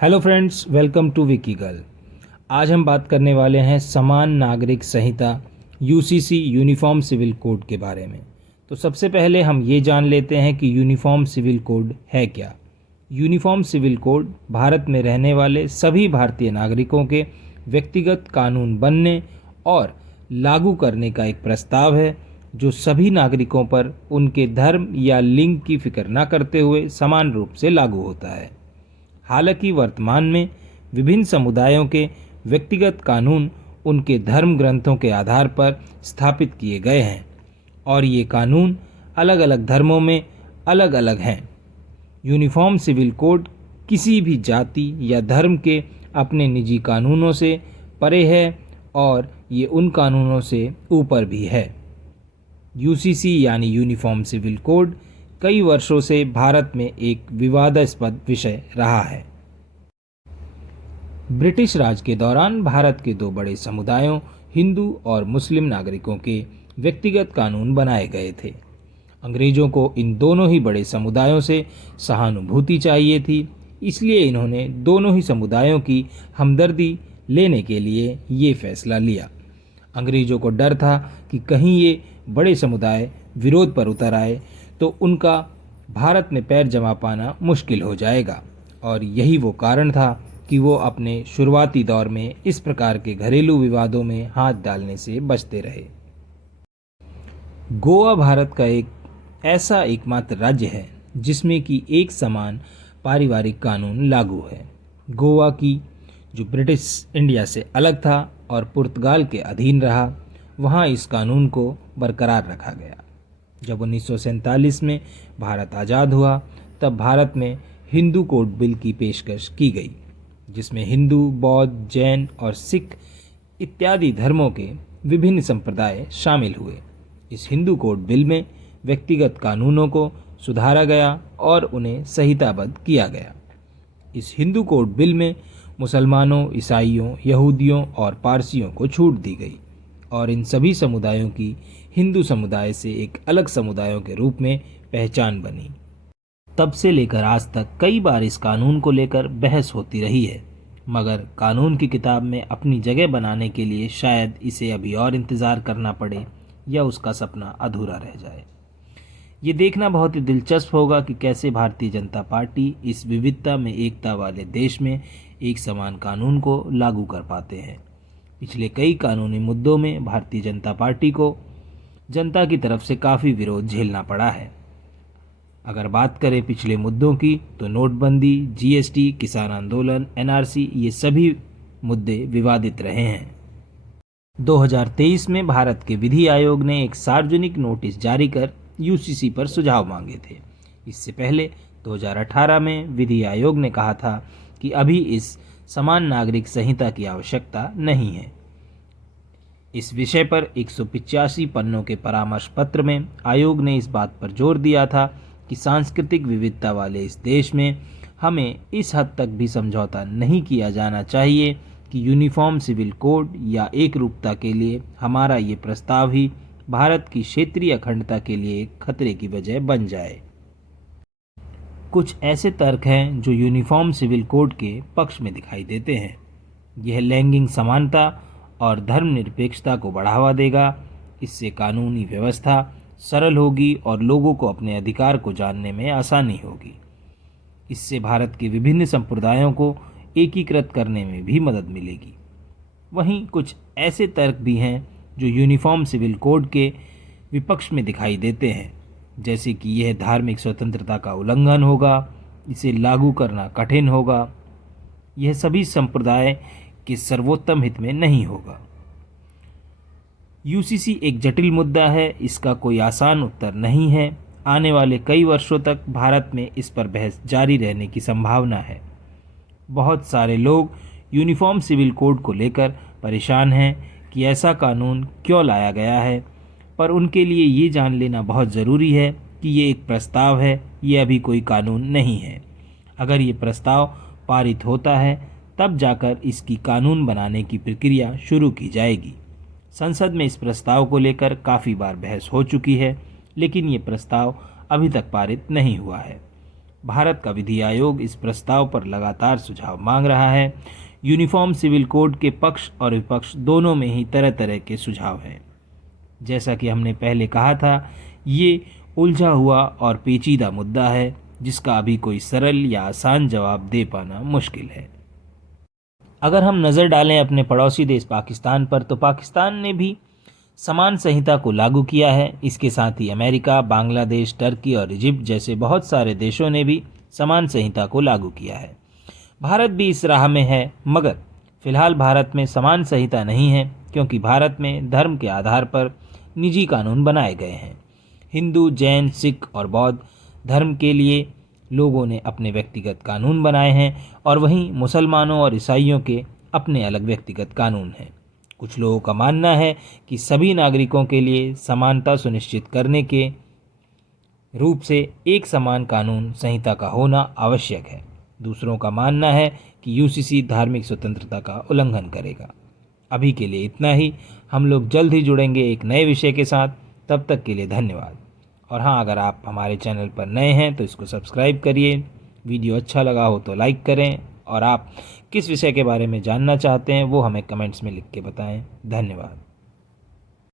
Hello friends, welcome to Wikigirl. आज हम बात करने वाले हैं समान नागरिक संहिता यूसीसी यूनिफॉर्म सिविल कोड के बारे में। तो सबसे पहले हम ये जान लेते हैं कि यूनिफॉर्म सिविल कोड है क्या। यूनिफॉर्म सिविल कोड भारत में रहने वाले सभी भारतीय नागरिकों के व्यक्तिगत कानून बनने और लागू करने का एक प्रस्ताव है जो सभी नागरिकों पर उनके धर्म या लिंग की फिक्र न करते हुए समान रूप से लागू होता है। हालांकि वर्तमान में विभिन्न समुदायों के व्यक्तिगत कानून उनके धर्म ग्रंथों के आधार पर स्थापित किए गए हैं और ये कानून अलग अलग धर्मों में अलग अलग हैं। यूनिफॉर्म सिविल कोड किसी भी जाति या धर्म के अपने निजी कानूनों से परे है और ये उन कानूनों से ऊपर भी है। यूसीसी यानी यूनिफॉर्म सिविल कोड कई वर्षों से भारत में एक विवादास्पद विषय रहा है। ब्रिटिश राज के दौरान भारत के दो बड़े समुदायों हिंदू और मुस्लिम नागरिकों के व्यक्तिगत कानून बनाए गए थे। अंग्रेजों को इन दोनों ही बड़े समुदायों से सहानुभूति चाहिए थी, इसलिए इन्होंने दोनों ही समुदायों की हमदर्दी लेने के लिए ये फैसला लिया। अंग्रेजों को डर था कि कहीं ये बड़े समुदाय विरोध पर उतर आए तो उनका भारत में पैर जमा पाना मुश्किल हो जाएगा, और यही वो कारण था कि वो अपने शुरुआती दौर में इस प्रकार के घरेलू विवादों में हाथ डालने से बचते रहे। गोवा भारत का एक ऐसा एकमात्र राज्य है जिसमें कि एक समान पारिवारिक कानून लागू है। गोवा की जो ब्रिटिश इंडिया से अलग था और पुर्तगाल के अधीन रहा, वहाँ इस कानून को बरकरार रखा गया। जब 1947 में भारत आज़ाद हुआ तब भारत में हिंदू कोड बिल की पेशकश की गई, जिसमें हिंदू, बौद्ध, जैन और सिख इत्यादि धर्मों के विभिन्न संप्रदाय शामिल हुए। इस हिंदू कोड बिल में व्यक्तिगत कानूनों को सुधारा गया और उन्हें संहिताबद्ध किया गया। इस हिंदू कोड बिल में मुसलमानों, ईसाइयों, यहूदियों और पारसियों को छूट दी गई और इन सभी समुदायों की हिंदू समुदाय से एक अलग समुदायों के रूप में पहचान बनी। तब से लेकर आज तक कई बार इस कानून को लेकर बहस होती रही है, मगर कानून की किताब में अपनी जगह बनाने के लिए शायद इसे अभी और इंतज़ार करना पड़े या उसका सपना अधूरा रह जाए। ये देखना बहुत ही दिलचस्प होगा कि कैसे भारतीय जनता पार्टी इस विविधता में एकता वाले देश में एक समान कानून को लागू कर पाते हैं। पिछले कई कानूनी मुद्दों में भारतीय जनता पार्टी को जनता की तरफ से काफ़ी विरोध झेलना पड़ा है। अगर बात करें पिछले मुद्दों की तो नोटबंदी, जीएसटी, किसान आंदोलन, एनआरसी, ये सभी मुद्दे विवादित रहे हैं। 2023 में भारत के विधि आयोग ने एक सार्वजनिक नोटिस जारी कर यूसीसी पर सुझाव मांगे थे। इससे पहले 2018 में विधि आयोग ने कहा था कि अभी इस समान नागरिक संहिता की आवश्यकता नहीं है। इस विषय पर 185 पन्नों के परामर्श पत्र में आयोग ने इस बात पर जोर दिया था कि सांस्कृतिक विविधता वाले इस देश में हमें इस हद तक भी समझौता नहीं किया जाना चाहिए कि यूनिफॉर्म सिविल कोड या एकरूपता के लिए हमारा ये प्रस्ताव ही भारत की क्षेत्रीय अखंडता के लिए एक खतरे की वजह बन जाए। कुछ ऐसे तर्क हैं जो यूनिफॉर्म सिविल कोड के पक्ष में दिखाई देते हैं। यह लैंगिक समानता और धर्मनिरपेक्षता को बढ़ावा देगा। इससे कानूनी व्यवस्था सरल होगी और लोगों को अपने अधिकार को जानने में आसानी होगी। इससे भारत के विभिन्न संप्रदायों को एकीकृत करने में भी मदद मिलेगी। वहीं कुछ ऐसे तर्क भी हैं जो यूनिफॉर्म सिविल कोड के विपक्ष में दिखाई देते हैं, जैसे कि यह धार्मिक स्वतंत्रता का उल्लंघन होगा, इसे लागू करना कठिन होगा, यह सभी संप्रदाय के सर्वोत्तम हित में नहीं होगा। यूसीसी एक जटिल मुद्दा है, इसका कोई आसान उत्तर नहीं है। आने वाले कई वर्षों तक भारत में इस पर बहस जारी रहने की संभावना है। बहुत सारे लोग यूनिफॉर्म सिविल कोड को लेकर परेशान हैं कि ऐसा कानून क्यों लाया गया है, पर उनके लिए ये जान लेना बहुत ज़रूरी है कि ये एक प्रस्ताव है, ये अभी कोई कानून नहीं है। अगर ये प्रस्ताव पारित होता है तब जाकर इसकी कानून बनाने की प्रक्रिया शुरू की जाएगी। संसद में इस प्रस्ताव को लेकर काफ़ी बार बहस हो चुकी है, लेकिन ये प्रस्ताव अभी तक पारित नहीं हुआ है। भारत का विधि आयोग इस प्रस्ताव पर लगातार सुझाव मांग रहा है। यूनिफॉर्म सिविल कोड के पक्ष और विपक्ष दोनों में ही तरह तरह के सुझाव हैं। जैसा कि हमने पहले कहा था, ये उलझा हुआ और पेचीदा मुद्दा है जिसका अभी कोई सरल या आसान जवाब दे पाना मुश्किल है। अगर हम नज़र डालें अपने पड़ोसी देश पाकिस्तान पर, तो पाकिस्तान ने भी समान संहिता को लागू किया है। इसके साथ ही अमेरिका, बांग्लादेश, टर्की और इजिप्ट जैसे बहुत सारे देशों ने भी समान संहिता को लागू किया है। भारत भी इस राह में है, मगर फिलहाल भारत में समान संहिता नहीं है क्योंकि भारत में धर्म के आधार पर निजी कानून बनाए गए हैं। हिंदू, जैन, सिख और बौद्ध धर्म के लिए लोगों ने अपने व्यक्तिगत कानून बनाए हैं और वहीं मुसलमानों और ईसाइयों के अपने अलग व्यक्तिगत कानून हैं। कुछ लोगों का मानना है कि सभी नागरिकों के लिए समानता सुनिश्चित करने के रूप से एक समान कानून संहिता का होना आवश्यक है। दूसरों का मानना है कि यूसीसी धार्मिक स्वतंत्रता का उल्लंघन करेगा। अभी के लिए इतना ही। हम लोग जल्द ही जुड़ेंगे एक नए विषय के साथ। तब तक के लिए धन्यवाद। और हाँ, अगर आप हमारे चैनल पर नए हैं तो इसको सब्सक्राइब करिए। वीडियो अच्छा लगा हो तो लाइक करें और आप किस विषय के बारे में जानना चाहते हैं वो हमें कमेंट्स में लिख के बताएं। धन्यवाद।